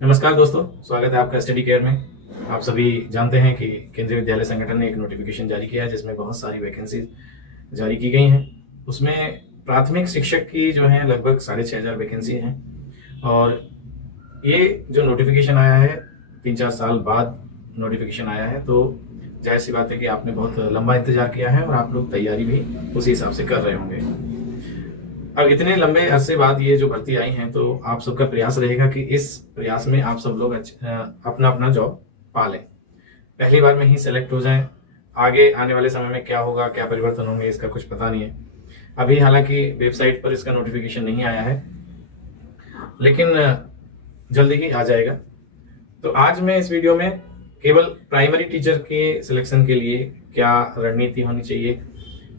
नमस्कार दोस्तों, स्वागत है आपका स्टडी केयर में। आप सभी जानते हैं कि केंद्रीय विद्यालय संगठन ने एक नोटिफिकेशन जारी किया है जिसमें बहुत सारी वैकेंसी जारी की गई हैं। उसमें प्राथमिक शिक्षक की जो है लगभग 6,500 वैकेंसी हैं और ये जो नोटिफिकेशन आया है 3-4 साल बाद नोटिफिकेशन आया है, तो जाहिर सी बात है कि आपने बहुत लंबा इंतजार किया है और आप लोग तैयारी भी उसी हिसाब से कर रहे होंगे। अब इतने लंबे अरसे बाद ये जो भर्ती आई हैं, तो आप सबका प्रयास रहेगा कि इस प्रयास में आप सब लोग अपना अपना जॉब पा लें, पहली बार में ही सेलेक्ट हो जाएं। आगे आने वाले समय में क्या होगा, क्या परिवर्तन होंगे, इसका कुछ पता नहीं है अभी। हालांकि वेबसाइट पर इसका नोटिफिकेशन नहीं आया है, लेकिन जल्दी ही आ जाएगा। तो आज मैं इस वीडियो में केवल प्राइमरी टीचर के सिलेक्शन के लिए क्या रणनीति होनी चाहिए,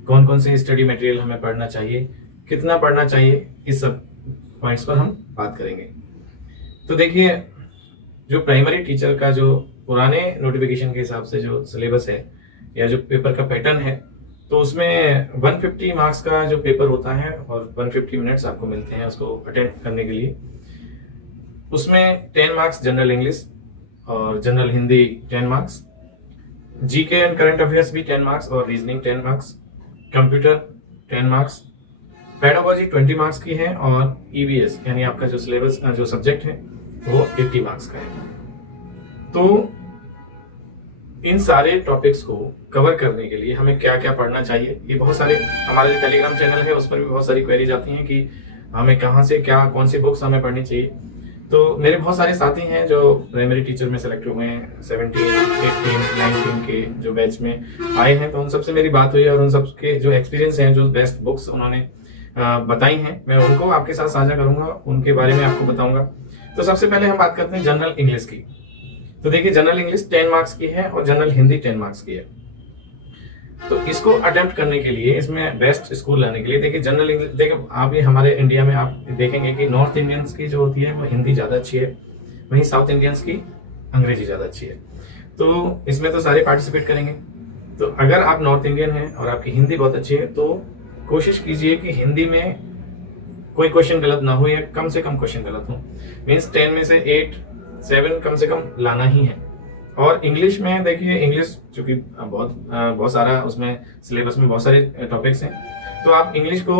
कौन कौन से स्टडी मटेरियल हमें पढ़ना चाहिए, कितना पढ़ना चाहिए, इस सब पॉइंट्स पर हम बात करेंगे। तो देखिए, जो प्राइमरी टीचर का जो पुराने नोटिफिकेशन के हिसाब से जो सिलेबस है या जो पेपर का पैटर्न है, तो उसमें 150 मार्क्स का जो पेपर होता है और 150 मिनट्स आपको मिलते हैं उसको अटेंड करने के लिए। उसमें 10 मार्क्स जनरल इंग्लिश और general Hindi 10 marks, GK and current affairs भी 10 मार्क्स और reasoning 10 marks, computer 10 marks, pedagogy 20 marks की है और ईवीएस यानी आपका जो सिलेबस जो सब्जेक्ट है वो 80 मार्क्स का है। तो इन सारे टॉपिक्स को कवर करने के लिए हमें क्या क्या पढ़ना चाहिए, ये बहुत सारे हमारे जो टेलीग्राम चैनल है उस पर भी बहुत सारी क्वेरीज आती हैं कि हमें कहाँ से क्या कौन सी बुक्स हमें पढ़नी चाहिए। तो मेरे बहुत सारे साथी हैं जो प्राइमरी टीचर में सेलेक्ट हुए हैं, 17, 18, 19 के जो बैच में आए हैं, तो उन सबसे मेरी बात हुई और उन सब के जो एक्सपीरियंस हैं, जो बेस्ट बुक्स उन्होंने बताई हैं, मैं उनको आपके साथ साझा करूंगा, उनके बारे में आपको बताऊंगा। तो सबसे पहले हम बात करते हैं जनरल इंग्लिश की। तो देखिए, जनरल इंग्लिश 10 मार्क्स की है और जनरल हिंदी 10 मार्क्स की है। तो इसको अटेम्प्ट करने के लिए, इसमें बेस्ट स्कोर लाने के लिए, देखिए जनरल इंग्लिश, देखिए आप ये हमारे इंडिया में आप देखेंगे कि नॉर्थ इंडियंस की जो होती है वो हिंदी ज़्यादा अच्छी है, वहीं साउथ इंडियंस की अंग्रेजी ज़्यादा अच्छी है। तो इसमें तो सारे पार्टिसिपेट करेंगे। तो अगर आप नॉर्थ इंडियन हैं और आपकी हिंदी बहुत अच्छी है, तो कोशिश कीजिए कि हिंदी में कोई क्वेश्चन गलत ना हो या कम से कम क्वेश्चन गलत हो। मीन्स 10 में से 8, 7 कम से कम लाना ही है। और इंग्लिश में देखिए, इंग्लिश चूंकि बहुत सारा उसमें सिलेबस में बहुत सारे टॉपिक्स हैं, तो आप इंग्लिश को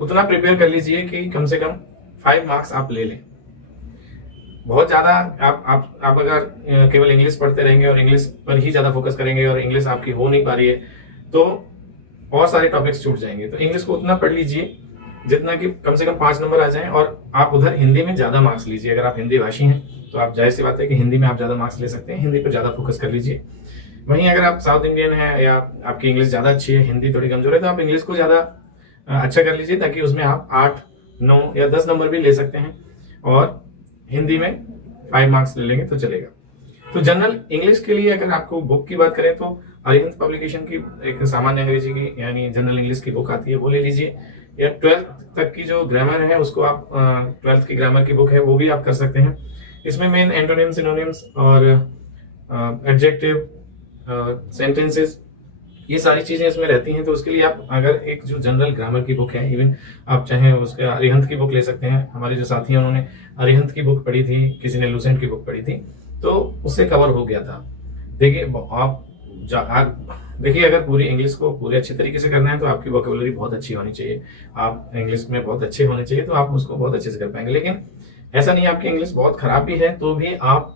उतना प्रिपेयर कर लीजिए कि कम से कम 5 मार्क्स आप ले लें। बहुत ज़्यादा आप अगर केवल इंग्लिश पढ़ते रहेंगे और इंग्लिश पर ही ज़्यादा फोकस करेंगे और इंग्लिश आपकी हो नहीं पा रही है, तो और सारे टॉपिक्स छूट जाएंगे। तो इंग्लिश को उतना पढ़ लीजिए जितना कि कम से कम 5 नंबर आ जाएं, और आप उधर हिंदी में ज़्यादा मार्क्स लीजिए। अगर आप हिंदी भाषी हैं तो आप जाहिर सी बात है कि हिंदी में आप ज़्यादा मार्क्स ले सकते हैं, हिंदी पर ज़्यादा फोकस कर लीजिए। वहीं अगर आप साउथ इंडियन हैं या आपकी इंग्लिश ज़्यादा अच्छी है, हिंदी थोड़ी कमजोर है, तो आप इंग्लिश को ज़्यादा अच्छा कर लीजिए, ताकि उसमें आप 8, 9 या 10 नंबर भी ले सकते हैं और हिंदी में 5 मार्क्स ले लेंगे तो चलेगा। तो जनरल इंग्लिश के लिए अगर आपको बुक की बात करें, तो अरिहंत पब्लिकेशन की एक सामान्य अंग्रेजी की यानी जनरल इंग्लिश की बुक आती है, वो ले लीजिए। या 12th तक की जो ग्रामर है उसको आप 12th की ग्रामर की बुक है वो भी आप कर सकते हैं। इसमें मेन एंटोनिम्स, सिनोनिम्स और एडजेक्टिव, सेंटेंसेस, ये सारी चीजें इसमें रहती हैं। तो उसके लिए आप अगर एक जो जनरल ग्रामर की बुक है, इवन आप चाहें उसके अरिहंत की बुक ले सकते हैं। हमारे जो साथी हैं उन्होंने अरिहंत की बुक पढ़ी थी, किसी ने लूसेंट की बुक पढ़ी थी, तो उससे कवर हो गया था। देखिए देखिए, अगर पूरी इंग्लिश को पूरे अच्छे तरीके से करना है तो आपकी वोकेबुलरी बहुत अच्छी होनी चाहिए, आप इंग्लिश में बहुत अच्छे होने चाहिए, तो आप उसको बहुत अच्छे से कर पाएंगे। लेकिन ऐसा नहीं, आपकी इंग्लिश बहुत खराब भी है तो भी आप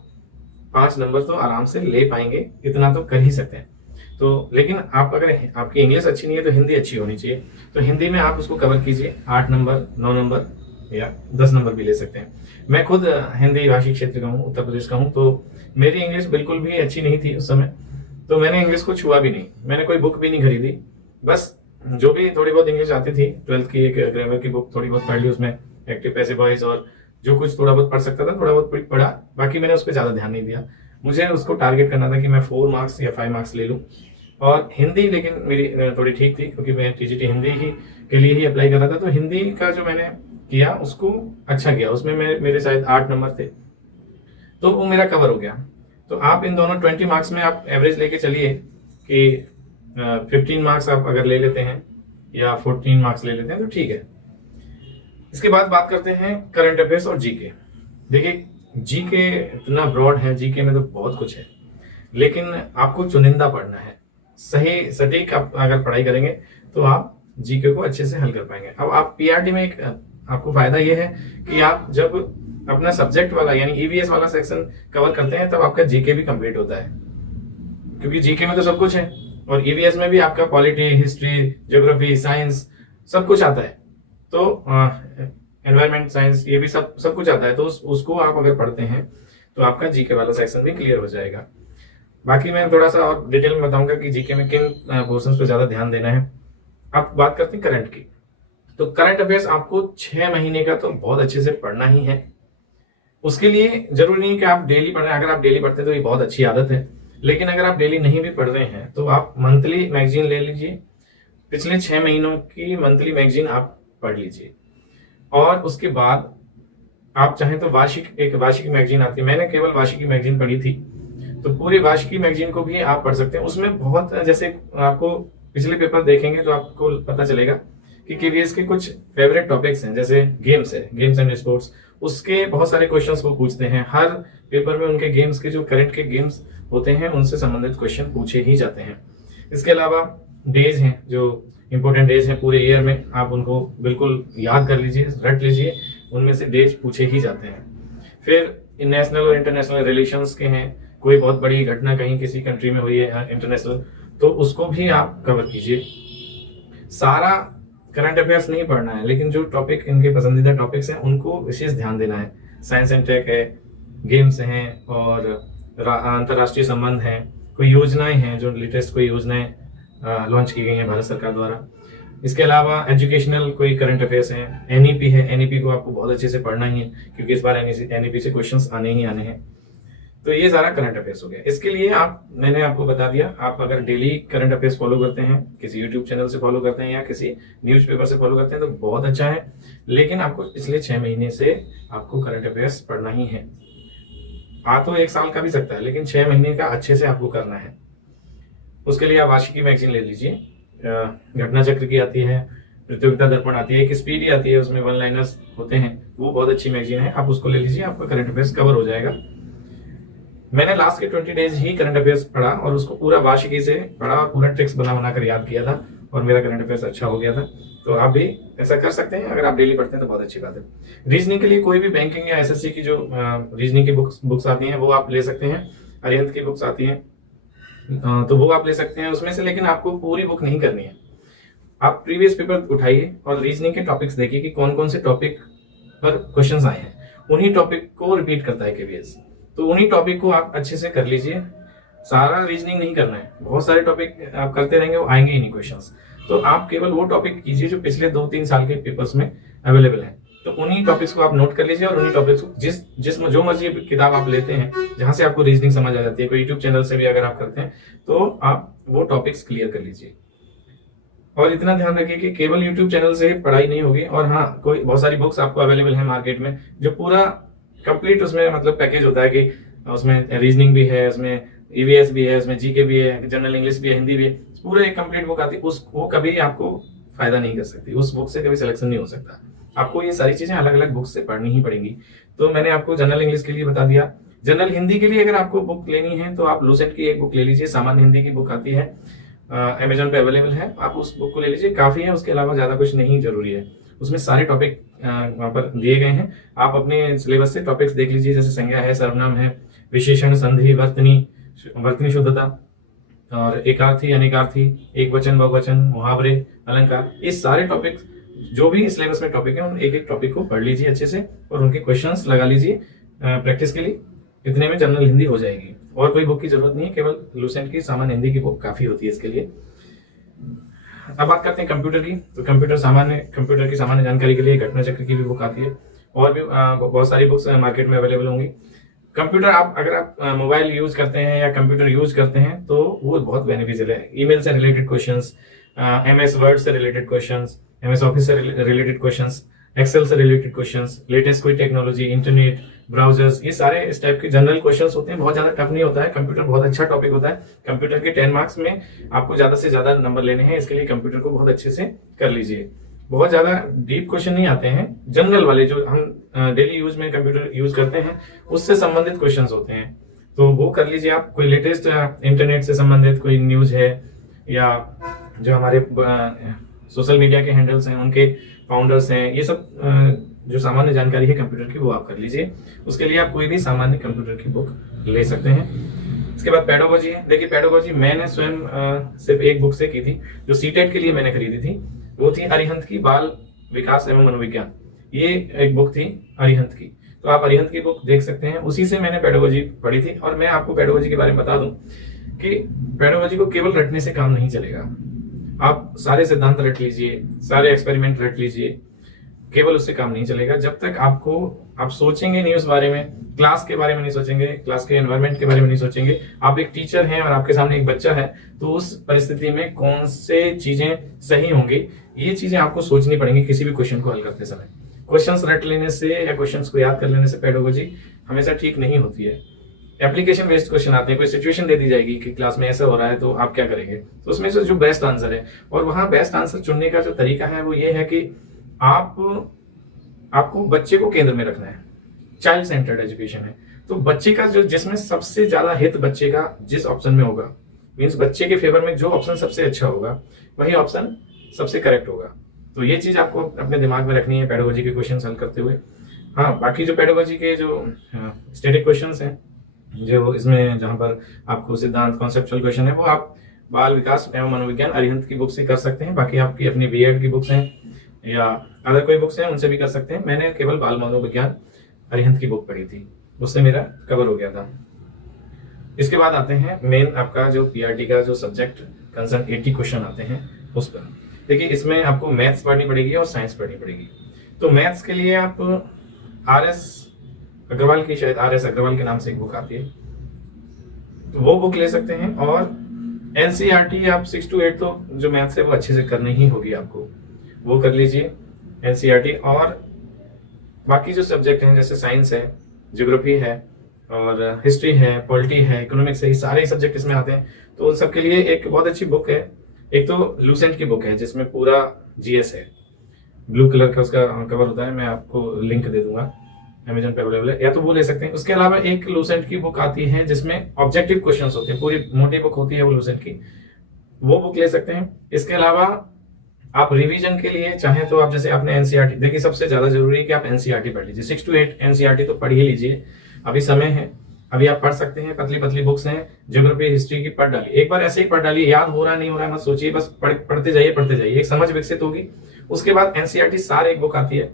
5 नंबर तो आराम से ले पाएंगे, इतना तो कर ही सकते हैं। तो लेकिन आप अगर आपकी इंग्लिश अच्छी नहीं है तो हिंदी अच्छी होनी चाहिए। तो हिंदी में आप उसको कवर कीजिए, 8 नंबर, 9 नंबर या 10 नंबर भी ले सकते हैं। मैं खुद हिंदी भाषी क्षेत्र का हूँ, उत्तर प्रदेश का हूँ, तो मेरी इंग्लिश बिल्कुल भी अच्छी नहीं थी उस समय, तो मैंने इंग्लिश को छुआ भी नहीं, मैंने कोई बुक भी नहीं खरीदी। बस जो भी थोड़ी बहुत इंग्लिश आती थी, 12th की एक ग्रामर की बुक थोड़ी बहुत पढ़ ली, उसमें एक्टिव पैसिव वॉइस और जो कुछ थोड़ा बहुत पढ़ सकता था थोड़ा बहुत पढ़ा, बाकी मैंने उस पर ज़्यादा ध्यान नहीं दिया। मुझे उसको टारगेट करना था कि मैं 4 मार्क्स या 5 मार्क्स ले लूँ। और हिंदी लेकिन मेरी थोड़ी ठीक थी, क्योंकि मैं टीजीटी हिंदी ही के लिए ही अप्लाई कर रहा था, तो हिंदी का जो मैंने किया उसको अच्छा किया, उसमें मेरे शायद 8 नंबर थे, तो वो मेरा कवर हो गया। तो आप इन दोनों 20 मार्क्स में आप एवरेज लेके चलिए कि 15 मार्क्स आप अगर ले लेते हैं या 14 मार्क्स ले लेते हैं तो ठीक है। इसके बाद बात करते हैं करंट अफेयर्स और जीके। देखिए, जीके इतना ब्रॉड है, जीके में तो बहुत कुछ है, लेकिन आपको चुनिंदा पढ़ना है। सही सटीक आप अगर पढ़ाई करेंगे तो आप जीके को अच्छे से हल कर पाएंगे। अब आप पीआरटी में एक आपको फायदा ये है कि आप जब अपना सब्जेक्ट वाला यानी ईवीएस वाला सेक्शन कवर करते हैं तब आपका जीके भी कंप्लीट होता है, क्योंकि जीके में तो सब कुछ है और ईवीएस में भी आपका पॉलिटी, हिस्ट्री, ज्योग्राफी, साइंस सब कुछ आता है। तो एनवायरमेंट साइंस ये भी सब कुछ आता है। तो उसको आप अगर पढ़ते हैं तो आपका जीके वाला सेक्शन भी क्लियर हो जाएगा। बाकी मैं थोड़ा सा और डिटेल में बताऊंगा कि जीके में किन पोर्शंस पे ज्यादा ध्यान देना है। अब बात करते हैं करंट की। तो करंट अफेयर्स आपको 6 महीने का तो बहुत अच्छे से पढ़ना ही है। उसके लिए जरूरी नहीं कि आप डेली पढ़ रहे हैं। अगर आप डेली पढ़ते हैं तो ये बहुत अच्छी आदत है, लेकिन अगर आप डेली नहीं भी पढ़ रहे हैं तो आप मंथली मैगजीन ले लीजिए। पिछले 6 महीनों की मंथली मैगजीन आप पढ़ लीजिए और उसके बाद आप चाहें तो एक वार्षिक मैगजीन आती है, मैंने केवल वार्षिक मैगजीन पढ़ी थी, तो पूरी वार्षिक मैगजीन को भी आप पढ़ सकते हैं। उसमें बहुत जैसे आपको पिछले पेपर देखेंगे तो आपको पता चलेगा कि केवीएस के कुछ फेवरेट टॉपिक्स हैं, जैसे गेम्स है, गेम्स एंड स्पोर्ट्स, उसके बहुत सारे क्वेश्चंस वो पूछते हैं। हर पेपर में उनके गेम्स के जो करंट के गेम्स होते हैं उनसे संबंधित क्वेश्चन पूछे ही जाते हैं। इसके अलावा डेज हैं, जो इंपॉर्टेंट डेज हैं पूरे ईयर में, आप उनको बिल्कुल याद कर लीजिए, रट लीजिए, उनमें से डेज पूछे ही जाते हैं। फिर नेशनल और इंटरनेशनल रिलेशंस के हैं, कोई बहुत बड़ी घटना कहीं किसी कंट्री में हुई है इंटरनेशनल, तो उसको भी आप कवर कीजिए। सारा करंट अफेयर्स नहीं पढ़ना है, लेकिन जो टॉपिक इनके पसंदीदा टॉपिक्स हैं उनको विशेष ध्यान देना है। साइंस एंड टेक है, गेम्स हैं और अंतर्राष्ट्रीय संबंध हैं, कोई योजनाएं हैं, जो लेटेस्ट कोई योजनाएं लॉन्च की गई हैं भारत सरकार द्वारा। इसके अलावा एजुकेशनल कोई करंट अफेयर्स हैं, एनईपी है, एनईपी को आपको बहुत अच्छे से पढ़ना ही है क्योंकि इस बार एनईपी से क्वेश्चंस आने ही आने हैं। तो ये सारा करंट अफेयर्स हो गया। इसके लिए मैंने आपको बता दिया, आप अगर डेली करंट अफेयर्स फॉलो करते हैं, किसी यूट्यूब चैनल से फॉलो करते हैं या किसी न्यूज़पेपर से फॉलो करते हैं तो बहुत अच्छा है, लेकिन आपको पिछले 6 महीने से आपको करंट अफेयर्स पढ़ना ही है। आ तो 1 साल का भी सकता है, लेकिन 6 महीने का अच्छे से आपको करना है। उसके लिए आप वार्षिकी मैगजीन ले लीजिए, घटना चक्र की आती है, प्रतियोगिता दर्पण आती है, एक स्पीडी आती है, उसमें 1 लाइनर्स होते हैं, वो बहुत अच्छी मैगजीन है, आप उसको ले लीजिए, आपका करंट अफेयर्स कवर हो जाएगा। मैंने लास्ट के 20 डेज ही करंट अफेयर्स पढ़ा और उसको पूरा वार्षिकी से पढ़ा और पूरा ट्रिक्स बना कर याद किया था और मेरा करंट अफेयर्स अच्छा हो गया था। तो आप भी ऐसा कर सकते हैं, अगर आप डेली पढ़ते हैं तो बहुत अच्छी बात है। रीजनिंग के लिए कोई भी बैंकिंग या एसएससी की जो रीजनिंग की बुक्स आती हैं वो आप ले सकते हैं, अरिहंत की बुक्स आती हैं तो वो आप ले सकते हैं उसमें से, लेकिन आपको पूरी बुक नहीं करनी है। आप प्रीवियस पेपर उठाइए और रीजनिंग के टॉपिक्स देखिए कि कौन कौन से टॉपिक पर क्वेश्चंस आए हैं, उन्हीं टॉपिक को रिपीट करता है केवीएस, तो उन्हीं टॉपिक को आप अच्छे से कर लीजिए। सारा रीजनिंग नहीं करना है, बहुत सारे टॉपिक आप करते रहेंगे वो आएंगे ही नहीं क्वेश्चंस, तो आप केवल वो टॉपिक कीजिए जो पिछले 2-3 साल के पेपर्स में अवेलेबल है, तो उन्हीं टॉपिक्स को आप नोट कर लीजिए और उन्हीं टॉपिक्स को जो मर्जी किताब आप लेते हैं जहां से आपको रीजनिंग समझ आ जाती है, कोई यूट्यूब चैनल से भी अगर आप करते हैं तो आप वो टॉपिक्स क्लियर कर लीजिए। और इतना ध्यान रखिए कि केवल यूट्यूब चैनल से पढ़ाई नहीं होगी, और हाँ, कोई बहुत सारी बुक्स आपको अवेलेबल है मार्केट में जो पूरा कंप्लीट उसमें मतलब पैकेज होता है कि उसमें रीजनिंग भी है, उसमें ईवीएस भी है, उसमें जीके भी है, जनरल इंग्लिश भी है, हिंदी भी है, पूरा एक कंप्लीट बुक आती है। वो कभी आपको फायदा नहीं कर सकती, उस बुक से कभी सिलेक्शन नहीं हो सकता। आपको ये सारी चीजें अलग अलग बुक से पढ़नी ही पड़ेंगी। तो मैंने आपको जनरल इंग्लिश के लिए बता दिया। जनरल हिंदी के लिए अगर आपको बुक लेनी है तो आप लूसेंट की एक बुक ले लीजिए, सामान्य हिंदी की बुक आती है, अमेजोन पे अवेलेबल है, आप उस बुक को ले लीजिए, काफी है, उसके अलावा ज्यादा कुछ नहीं जरूरी है। उसमें सारे टॉपिक वहां पर दिए गए हैं, आप अपने सिलेबस से टॉपिक्स देख लीजिए, जैसे संज्ञा है, सर्वनाम है, विशेषण, संधि, वर्तनी शुद्धता और एकार्थी, अनेकार्थी, एक वचन, बहुवचन, मुहावरे, अलंकार, ये सारे टॉपिक जो भी सिलेबस में टॉपिक है उन एक एक टॉपिक को पढ़ लीजिए अच्छे से और उनके क्वेश्चंस लगा लीजिए प्रैक्टिस के लिए। इतने में जनरल हिंदी हो जाएगी और कोई बुक की जरूरत नहीं है, केवल लूसेंट की सामान्य हिंदी की बुक काफी होती है इसके लिए। अब बात करते हैं कंप्यूटर की। तो कंप्यूटर की सामान्य जानकारी के लिए घटना चक्र की भी बुक आती है और भी बहुत सारी बुक्स मार्केट में अवेलेबल होंगी। कंप्यूटर अगर आप मोबाइल यूज करते हैं या कंप्यूटर यूज करते हैं तो वो बहुत बेनिफिशियल है। ईमेल से रिलेटेड क्वेश्चंस, एमएस वर्ड से रिलेटेड क्वेश्चंस, एमएस ऑफिस से रिलेटेड क्वेश्चंस, एक्सेल से रिलेटेड क्वेश्चंस, लेटेस्ट कोई टेक्नोलॉजी, इंटरनेट, ब्राउजर्स, ये सारे इस टाइप के जनरल क्वेश्चंस होते हैं। बहुत ज्यादा टफ नहीं होता है, कंप्यूटर बहुत अच्छा टॉपिक होता है। कंप्यूटर के 10 मार्क्स में आपको ज्यादा से ज्यादा नंबर लेने हैं, इसके लिए कंप्यूटर को बहुत अच्छे से कर लीजिए। बहुत ज़्यादा डीप क्वेश्चन नहीं आते हैं, जनरल वाले जो हम डेली यूज में कंप्यूटर यूज करते हैं उससे संबंधित क्वेश्चंस होते हैं, तो वो कर लीजिए आप। कोई लेटेस्ट इंटरनेट से संबंधित कोई न्यूज़ है या जो हमारे सोशल मीडिया के हैंडल्स हैं उनके फाउंडर्स हैं, ये सब जो सामान्य जानकारी है कंप्यूटर की वो आप कर लीजिए। उसके लिए आप कोई भी सामान्य कंप्यूटर की बुक ले सकते हैं। इसके बाद पेडागोजी है। देखिए पेडागोजी मैंने स्वयं सिर्फ एक बुक से की थी, जो सीटेट के लिए मैंने खरीदी थी, वो थी अरिहंत की बाल विकास एवं मनोविज्ञान। ये एक बुक थी अरिहंत की, तो आप अरिहंत की बुक देख सकते हैं, उसी से मैंने पेडागोजी पढ़ी थी। और मैं आपको पेडागोजी के बारे में बता दूं कि पेडागोजी को केवल रटने से काम नहीं चलेगा। आप सारे सिद्धांत रट लीजिए, सारे एक्सपेरिमेंट रट लीजिए, केवल उससे काम नहीं चलेगा। जब तक आप सोचेंगे नहीं उस बारे में, क्लास के बारे में नहीं सोचेंगे, क्लास के एनवायरनमेंट के बारे में नहीं सोचेंगे। आप एक टीचर हैं और आपके सामने एक बच्चा है, तो उस परिस्थिति में कौन से चीजें सही होंगी, ये चीजें आपको सोचनी पड़ेंगी किसी भी क्वेश्चन को हल करते समय। क्वेश्चंस रट लेने से या क्वेश्चंस को याद कर लेने से पेडागोजी हमेशा ठीक नहीं होती है। एप्लीकेशन बेस्ड क्वेश्चन आते हैं, कोई सिचुएशन दे दी जाएगी कि क्लास में ऐसा हो रहा है तो आप क्या करेंगे, तो उसमें से जो बेस्ट आंसर है, और वहां बेस्ट आंसर चुनने का जो तरीका है वो ये है कि आपको बच्चे को केंद्र में रखना है। चाइल्ड सेंटर्ड एजुकेशन है, तो बच्चे का जो जिसमें सबसे ज्यादा हित बच्चे का जिस ऑप्शन में होगा, मीन्स बच्चे के फेवर में जो ऑप्शन सबसे अच्छा होगा वही ऑप्शन सबसे करेक्ट होगा। तो ये चीज आपको अपने दिमाग में रखनी है पेडागोजी के क्वेश्चन हल करते हुए। हाँ, बाकी जो पेडागोजी के जो स्टैटिक क्वेश्चन हैं, जो इसमें जहां पर आपको सिद्धांत कॉन्सेप्चुअल क्वेश्चन है, वो आप बाल विकास एवं मनोविज्ञान अरिहंत की बुक से कर सकते हैं। बाकी आपकी अपनी बीएड की बुक्स हैं या अदर कोई बुक्स हैं उनसे भी कर सकते हैं। मैंने केवल बाल मनोविज्ञान अरिहंत की बुक पढ़ी थी, उससे मेरा कवर हो गया था। इसके बाद आते हैं मेन आपका जो पीआरटी का जो सब्जेक्ट कंसर्न 80 क्वेश्चन आते हैं उस पर। देखिए इसमें आपको मैथ्स पढ़नी पड़ेगी और साइंस पढ़नी पड़ेगी। तो मैथ्स के लिए आप आरएस अग्रवाल की, शायद आरएस अग्रवाल के नाम से एक बुक आती है, तो वो बुक ले सकते हैं। और एनसीईआरटी आप 6 to 8 तो जो मैथ्स है वो अच्छे से करनी ही होगी आपको, वो कर लीजिए एनसीईआरटी। और बाकी जो सब्जेक्ट हैं जैसे साइंस है, ज्योग्राफी है और हिस्ट्री है, पॉलिटी है, इकोनॉमिक्स है, ये सारे सब्जेक्ट इसमें आते हैं। तो उन सबके लिए एक बहुत अच्छी बुक है, एक तो लूसेंट की बुक है जिसमें पूरा जीएस है, ब्लू कलर का उसका कवर होता है, मैं आपको लिंक दे दूंगा, अमेजन पे अवेलेबल है, या तो वो ले सकते हैं। उसके अलावा एक लूसेंट की बुक आती है जिसमें ऑब्जेक्टिव क्वेश्चंस होते हैं, पूरी मोटी बुक होती है वो लूसेंट की, वो बुक ले सकते हैं। इसके अलावा आप रिवीजन के लिए चाहें तो आप जैसे आपने एनसीईआरटी, देखिए सबसे ज्यादा जरूरी है कि आप एनसीईआरटी पढ़ लीजिए, 6 to 8 एनसीईआरटी तो पढ़ ही लीजिए, अभी समय है, अभी आप पढ़ सकते हैं। पतली पतली बुक्स हैं, ज्योग्राफी हिस्ट्री की पढ़ डालिए, एक बार ऐसे ही पढ़ डालिए, याद हो रहा नहीं हो रहा है मत सोचिए, बस पढ़ते जाइए, एक समझ विकसित होगी। उसके बाद एनसीईआरटी सार एक बुक आती है,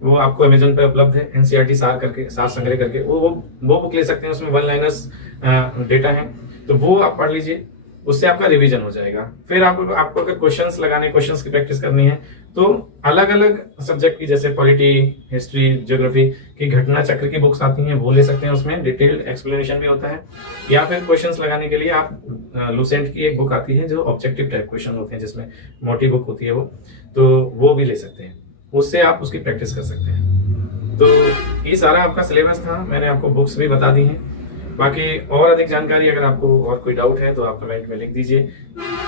वो आपको अमेजन पे उपलब्ध है, एनसीईआरटी सार करके, सार संग्रह करके, वो बुक ले सकते हैं। उसमें 1 लाइनर्स डेटा है, तो वो आप पढ़ लीजिए, उससे आपका रिवीजन हो जाएगा। फिर आपको अगर क्वेश्चंस लगाने, क्वेश्चंस की प्रैक्टिस करनी है, तो अलग अलग सब्जेक्ट की जैसे पॉलिटी, हिस्ट्री, ज्योग्राफी की घटना चक्र की बुक्स आती हैं, वो ले सकते हैं, उसमें डिटेल्ड एक्सप्लेनेशन भी होता है। या फिर क्वेश्चंस लगाने के लिए आप लूसेंट की एक बुक आती है जो ऑब्जेक्टिव टाइप क्वेश्चन होते हैं, जिसमें मोटी बुक होती है तो वो भी ले सकते हैं, उससे आप उसकी प्रैक्टिस कर सकते हैं। तो ये सारा आपका सिलेबस था, मैंने आपको बुक्स भी बता दी हैं। बाकी और अधिक जानकारी अगर आपको और कोई डाउट है तो आप कमेंट में लिख दीजिए।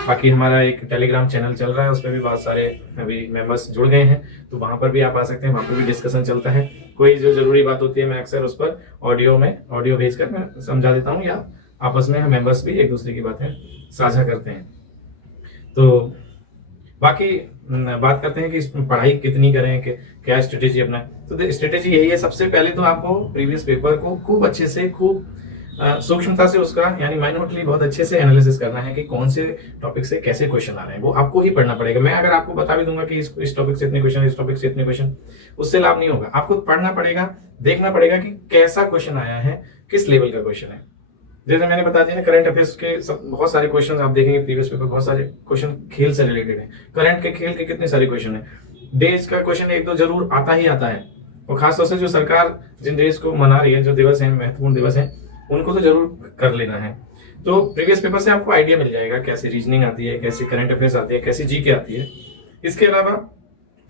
बाकी हमारा एक टेलीग्राम चैनल चल रहा है, उसमें भी बहुत सारे अभी मेंबर्स जुड़ गए हैं, तो वहाँ पर भी आप आ सकते हैं, वहाँ पर भी डिस्कशन चलता है। कोई जो जरूरी बात होती है मैं अक्सर उस पर ऑडियो भेजकर मैं समझा देता हूँ, या आपस में हम मेंबर्स भी एक दूसरे की बातें साझा करते हैं। तो बाकी बात करते हैं कि पढ़ाई कितनी करें, कि क्या स्ट्रेटेजी अपनाएं। तो स्ट्रेटेजी यही है, सबसे पहले तो आपको प्रीवियस पेपर को खूब अच्छे से, खूब सूक्ष्मता से उसका, यानी माइन्यूटली बहुत अच्छे से एनालिसिस करना है कि कौन से टॉपिक से कैसे क्वेश्चन आ रहे हैं, वो आपको ही पढ़ना पड़ेगा। मैं अगर आपको बता भी दूंगा कि इस टॉपिक से इतने क्वेश्चन, इस टॉपिक से इतने क्वेश्चन, उससे लाभ नहीं होगा। आपको पढ़ना पड़ेगा, देखना पड़ेगा कि कैसा क्वेश्चन आया है, किस लेवल का क्वेश्चन है। जैसे मैंने बता दिया ना, करंट अफेयर्स के बहुत सारे क्वेश्चन आप देखेंगे प्रीवियस पेपर, बहुत सारे क्वेश्चन खेल से रिलेटेड है। करंट के खेल के कितने सारे क्वेश्चन है, डेज का क्वेश्चन एक दो जरूर आता ही आता है, और खासतौर से जो सरकार जिन डेज को मना रही है, जो दिवस है, महत्वपूर्ण दिवस है, उनको तो जरूर कर लेना है। तो प्रीवियस पेपर से आपको आइडिया मिल जाएगा कैसे रीजनिंग आती है, कैसे करंट अफेयर्स आती है, कैसी जीके आती है। इसके अलावा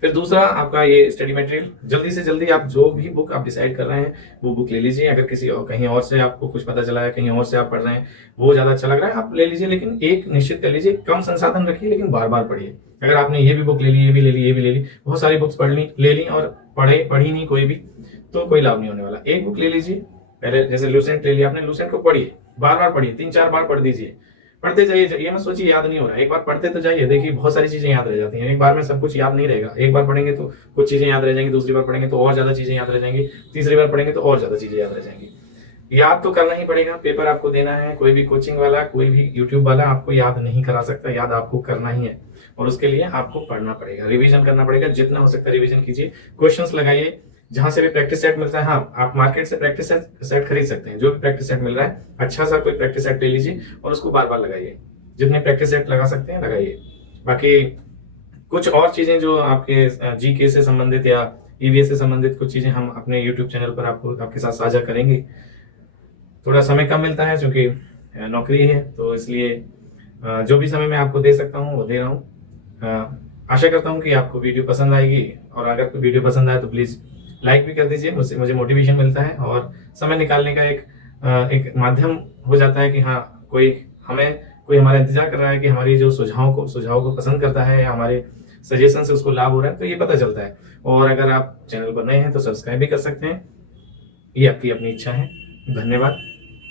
फिर दूसरा आपका ये स्टडी मटेरियल, जल्दी से जल्दी आप जो भी बुक आप डिसाइड कर रहे हैं वो बुक ले लीजिए। अगर किसी और कहीं और से आपको कुछ पता चला है, कहीं और से आप पढ़ रहे हैं, वो ज़्यादा अच्छा लग रहा है, आप ले लीजिए, लेकिन एक निश्चित कर लीजिए, कम संसाधन रखिए लेकिन बार बार पढ़िए। अगर आपने ये भी बुक ले ली, ये भी ले ली, ये भी ले ली, बहुत सारी बुक्स ले ली और पढ़ी नहीं कोई भी, तो कोई लाभ नहीं होने वाला। एक बुक ले लीजिए, पहले जैसे लूसेंट ले लिया आपने, लूसेंट को पढ़िए, बार बार पढ़िए, 3-4 बार पढ़ दीजिए, पढ़ते जाइए। ये मत सोचिए याद नहीं हो रहा है, एक बार पढ़ते तो जाइए, देखिए बहुत सारी चीजें याद रह जाती हैं। एक बार में सब कुछ याद नहीं रहेगा, एक बार पढ़ेंगे तो कुछ चीजें याद रह जाएंगी, दूसरी बार पढ़ेंगे तो और ज्यादा चीजें याद रह जाएंगी, तीसरी बार पढ़ेंगे तो और ज्यादा चीजें याद रह जाएंगी। याद तो करना ही पड़ेगा, पेपर आपको देना है, कोई भी कोचिंग वाला, कोई भी यूट्यूब वाला आपको याद नहीं करा सकता, याद आपको करना ही है। और उसके लिए आपको पढ़ना पड़ेगा, रिवीजन करना पड़ेगा, जितना हो सकता है रिवीजन कीजिए, क्वेश्चंस लगाइए, जहां से भी प्रैक्टिस सेट मिलता है। हाँ, आप मार्केट से प्रैक्टिस सेट खरीद सकते हैं, जो भी प्रैक्टिस सेट मिल रहा है अच्छा सा कोई प्रैक्टिस सेट ले लीजिए और उसको बार बार लगाइए, जितने प्रैक्टिस सेट लगा सकते हैं लगाइए। बाकी कुछ और चीजें जो आपके जीके से संबंधित या ईवीएस से संबंधित कुछ चीजें हम अपने यूट्यूब चैनल पर आपके साथ साझा करेंगे। थोड़ा समय कम मिलता है क्योंकि नौकरी है, तो इसलिए जो भी समय मैं आपको दे सकता हूँ वो दे रहा हूँ। आशा करता हूँ कि आपको वीडियो पसंद आएगी, और अगर कोई वीडियो पसंद आए तो प्लीज़ लाइक भी कर दीजिए, मुझसे मुझे मोटिवेशन मिलता है और समय निकालने का एक माध्यम हो जाता है कि हाँ, कोई हमारा इंतजार कर रहा है कि हमारी जो सुझाव को पसंद करता है या हमारे सजेशन से उसको लाभ हो रहा है, तो ये पता चलता है। और अगर आप चैनल पर नए हैं तो सब्सक्राइब भी कर सकते हैं, ये आपकी अपनी इच्छा है। धन्यवाद,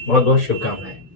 बहुत बहुत शुभकामनाएं।